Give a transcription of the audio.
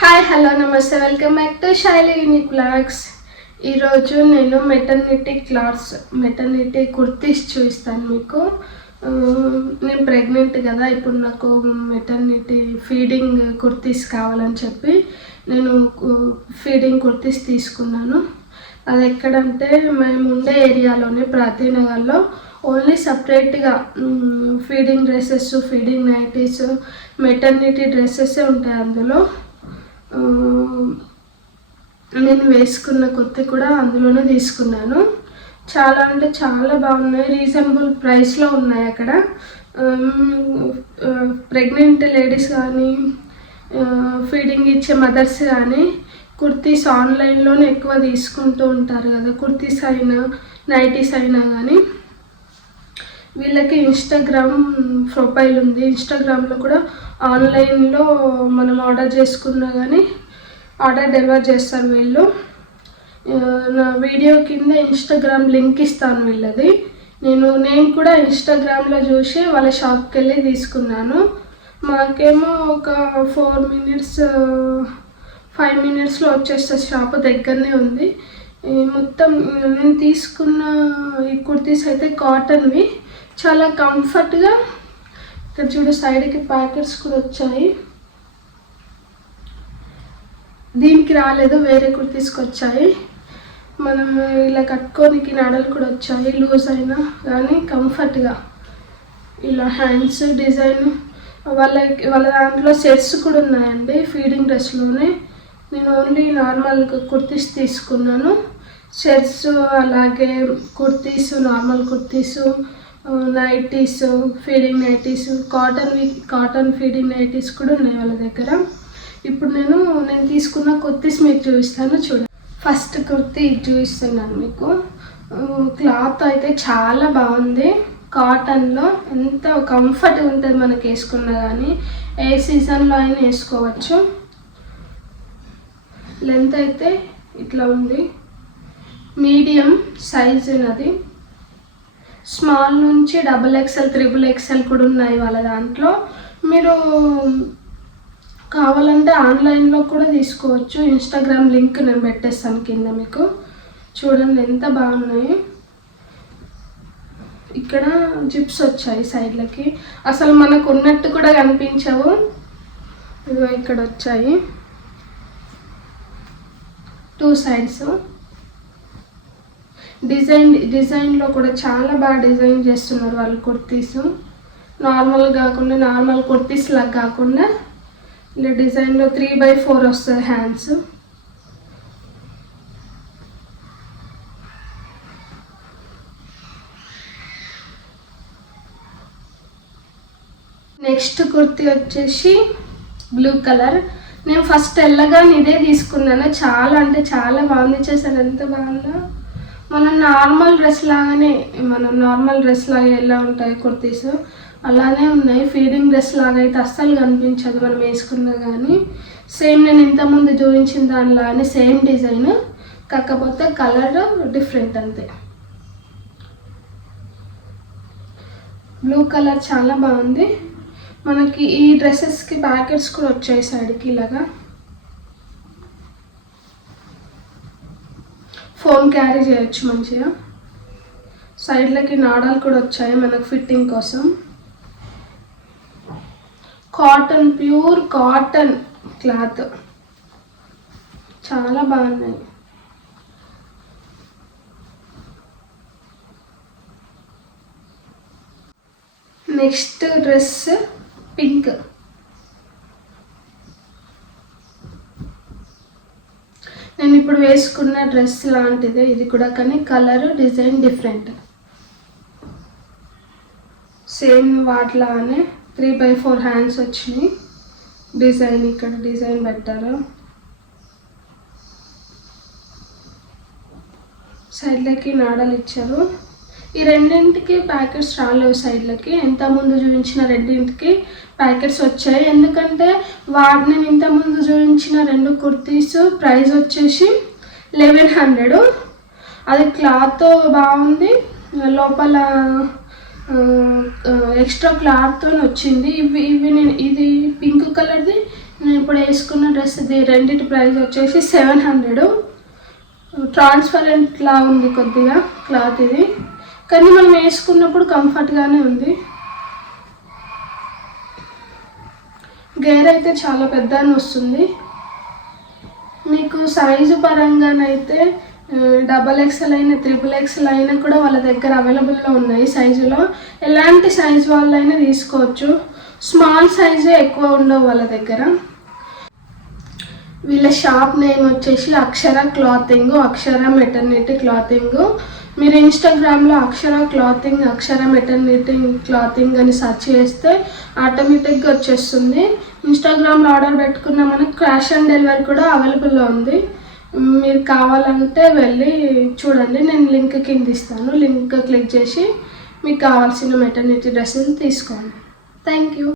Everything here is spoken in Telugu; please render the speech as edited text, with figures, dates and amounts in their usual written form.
హాయ్ హలో నమస్తే వెల్కమ్ బ్యాక్ టు శైలి యూనిక్ బ్లాగ్స్. ఈరోజు నేను మెటర్నిటీ కుర్తీస్ చూపిస్తాను మీకు. నేను ప్రెగ్నెంట్ కదా, ఇప్పుడు నాకు మెటర్నిటీ ఫీడింగ్ కుర్తీస్ కావాలని చెప్పి నేను ఫీడింగ్ కుర్తీస్ తీసుకున్నాను. అది ఎక్కడంటే మేము ఉండే ఏరియాలోనే ప్రాతీనగర్లో ఓన్లీ సపరేట్గా feeding dresses, feeding nighties, maternity dresses ఉంటాయి. అందులో నేను వేసుకున్న కుర్తీ కూడా అందులోనే తీసుకున్నాను. చాలా అంటే చాలా బాగున్నాయి, రీజనబుల్ ప్రైస్లో ఉన్నాయి. అక్కడ ప్రెగ్నెంట్ లేడీస్ కానీ, ఫీడింగ్ ఇచ్చే మదర్స్ కానీ కుర్తీస్ ఆన్లైన్లోనే ఎక్కువ తీసుకుంటూ ఉంటారు కదా, కుర్తీస్ అయినా నైటీస్ అయినా కానీ. వీళ్ళకి ఇన్స్టాగ్రామ్ ప్రొఫైల్ ఉంది. ఇన్స్టాగ్రామ్లో కూడా ఆన్లైన్లో మనం ఆర్డర్ చేసుకున్నా కానీ ఆర్డర్ డెలివర్ చేస్తారు వీళ్ళు. నా వీడియో కింద ఇన్స్టాగ్రామ్ లింక్ ఇస్తాను వీళ్ళది. నేను కూడా ఇన్స్టాగ్రామ్లో చూసి వాళ్ళ షాప్కి వెళ్ళి తీసుకున్నాను. మాకేమో ఒక 5 మినిట్స్లో వచ్చేస్తుంది, షాప్ దగ్గరనే ఉంది. మొత్తం నేను తీసుకున్న ఈ కుర్తీస్ అయితే కాటన్వి, చాలా కంఫర్ట్గా. ఇక్కడ చూడు, సైడ్కి ప్యాకెట్స్ కూడా వచ్చాయి. దీనికి రాలేదు, వేరే కుర్తీస్కి వచ్చాయి. మనం ఇలా కట్టుకోనికి నాడలు కూడా వచ్చాయి, లూజ్ అయినా కానీ కంఫర్ట్గా. ఇలా హ్యాండ్స్ డిజైన్ వాళ్ళ దాంట్లో సెట్స్ కూడా ఉన్నాయండి ఫీడింగ్ డ్రెస్లోనే. నేను ఓన్లీ నార్మల్ కుర్తీస్ తీసుకున్నాను. షర్ట్స్, అలాగే kurtis, normal kurtis, nighties, feeding nighties, cotton feeding nighties కూడా ఉన్నాయి వాళ్ళ దగ్గర. ఇప్పుడు నేను తీసుకున్న కుర్తీస్ మీకు చూపిస్తాను, చూడండి. ఫస్ట్ కుర్తీ చూపిస్తున్నాను మీకు. క్లాత్ అయితే చాలా బాగుంది, కాటన్లో. ఎంత కంఫర్ట్గా ఉంటుంది మనకి వేసుకున్నా కానీ, ఏ సీజన్లో అయినా వేసుకోవచ్చు. లెంత్ అయితే ఇట్లా ఉంది, మీడియం సైజు. అది స్మాల్ నుంచి XXL, XXL కూడా ఉన్నాయి వాళ్ళ దాంట్లో. మీరు కావాలంటే ఆన్లైన్లో కూడా తీసుకోవచ్చు. ఇన్స్టాగ్రామ్ లింక్ నేను పెట్టేస్తాను కింద మీకు. చూడండి ఎంత బాగున్నాయి. ఇక్కడ జిప్స్ వచ్చాయి సైడ్లకి, అసలు మనకు ఉన్నట్టు కూడా కనిపించవు. ఇదిగో ఇక్కడ వచ్చాయి 2 సైడ్స్. డిజైన్లో కూడా చాలా బాగా డిజైన్ చేస్తున్నారు వాళ్ళు కుర్తీస్. నార్మల్ కుర్తీస్ లాగా కాకుండా ఇలా డిజైన్లో 3/4 వస్తుంది హ్యాండ్స్. నెక్స్ట్ కుర్తీ వచ్చేసి బ్లూ కలర్. నేను ఫస్ట్ తెల్లగానే ఇదే తీసుకున్నాను. చాలా అంటే చాలా బాగుంది. చేశారు ఎంత బాగుందో. నార్మల్ డ్రెస్ లాగా ఎలా ఉంటాయి కుర్తీస్, అలానే ఉన్నాయి. ఫీడింగ్ డ్రెస్ లాగా అయితే అస్సలు కనిపించదు మనం వేసుకున్నా కానీ. సేమ్ నేను ఇంతకుముందు చూపించిన దానిలానే సేమ్ డిజైన్, కాకపోతే కలర్ డిఫరెంట్ అంతే. బ్లూ కలర్ చాలా బాగుంది. మనకి ఈ డ్రెస్సెస్కి ప్యాకెట్స్ కూడా వచ్చాయి సైడ్కి ఇలాగా. ఫోన్ క్యారీ చేయొచ్చు మంచిగా. సైడ్లకి నాడాలు కూడా వచ్చాయి మనకు ఫిట్టింగ్ కోసం. కాటన్, ప్యూర్ కాటన్ క్లాత్, చాలా బాగున్నాయి. Next dress pink. నేను ఇప్పుడు వేసుకున్న డ్రెస్ లాంటిదే ఇది కూడా, కానీ కలర్ డిజైన్ డిఫరెంట్. సేమ్ వాటిలానే 3/4 హ్యాండ్స్ వచ్చినాయి. డిజైన్ ఇక్కడ డిజైన్ పెట్టారు. సైడ్లకి నాడలు ఇచ్చారు. ఈ రెండింటికి ప్యాకెట్స్ రాలేవు సైడ్లకి. ఇంతకుముందు చూపించిన రెండింటికి ప్యాకెట్స్ వచ్చాయి. ఎందుకంటే నేను ఇంతకుముందు చూపించిన 2 కుర్తీస్ ప్రైస్ వచ్చేసి 1100. అది క్లాత్ బాగుంది, లోపల ఎక్స్ట్రా క్లాత్తో వచ్చింది. ఇది పింక్ కలర్ది, నేను ఇప్పుడు వేసుకున్న డ్రెస్ ఇది రెండింటి ప్రైస్ వచ్చేసి 700. ట్రాన్స్పరెంట్ లా ఉంది కొద్దిగా క్లాత్ ఇది, కానీ మనం వేసుకున్నప్పుడు కంఫర్ట్గానే ఉంది. గేర్ అయితే చాలా పెద్దగా వస్తుంది. మీకు సైజు పరంగానైతే XXL అయినా XXL అయినా కూడా వాళ్ళ దగ్గర అవైలబుల్లో ఉన్నాయి సైజులో. ఎలాంటి సైజు వాళ్ళైనా తీసుకోవచ్చు. స్మాల్ సైజే ఎక్కువ ఉండవు వాళ్ళ దగ్గర. వీళ్ళ షాప్ నేమ్ వచ్చేసి అక్షర క్లాతింగ్, అక్షర మెటర్నిటీ క్లాతింగ్. మీరు ఇన్స్టాగ్రామ్లో అక్షర క్లాతింగ్, అక్షర మెటర్నిటీ క్లాతింగ్ అని సెర్చ్ చేస్తే ఆటోమేటిక్గా వచ్చేస్తుంది. ఇన్స్టాగ్రామ్లో ఆర్డర్ పెట్టుకున్న మనకు క్యాష్ ఆన్ డెలివరీ కూడా అవైలబుల్లో ఉంది. మీరు కావాలంటే వెళ్ళి చూడండి, నేను లింక్ కింద ఇస్తాను. లింక్ క్లిక్ చేసి మీకు కావాల్సిన మెటర్నిటీ డ్రెస్సులు తీసుకోండి. Thank you.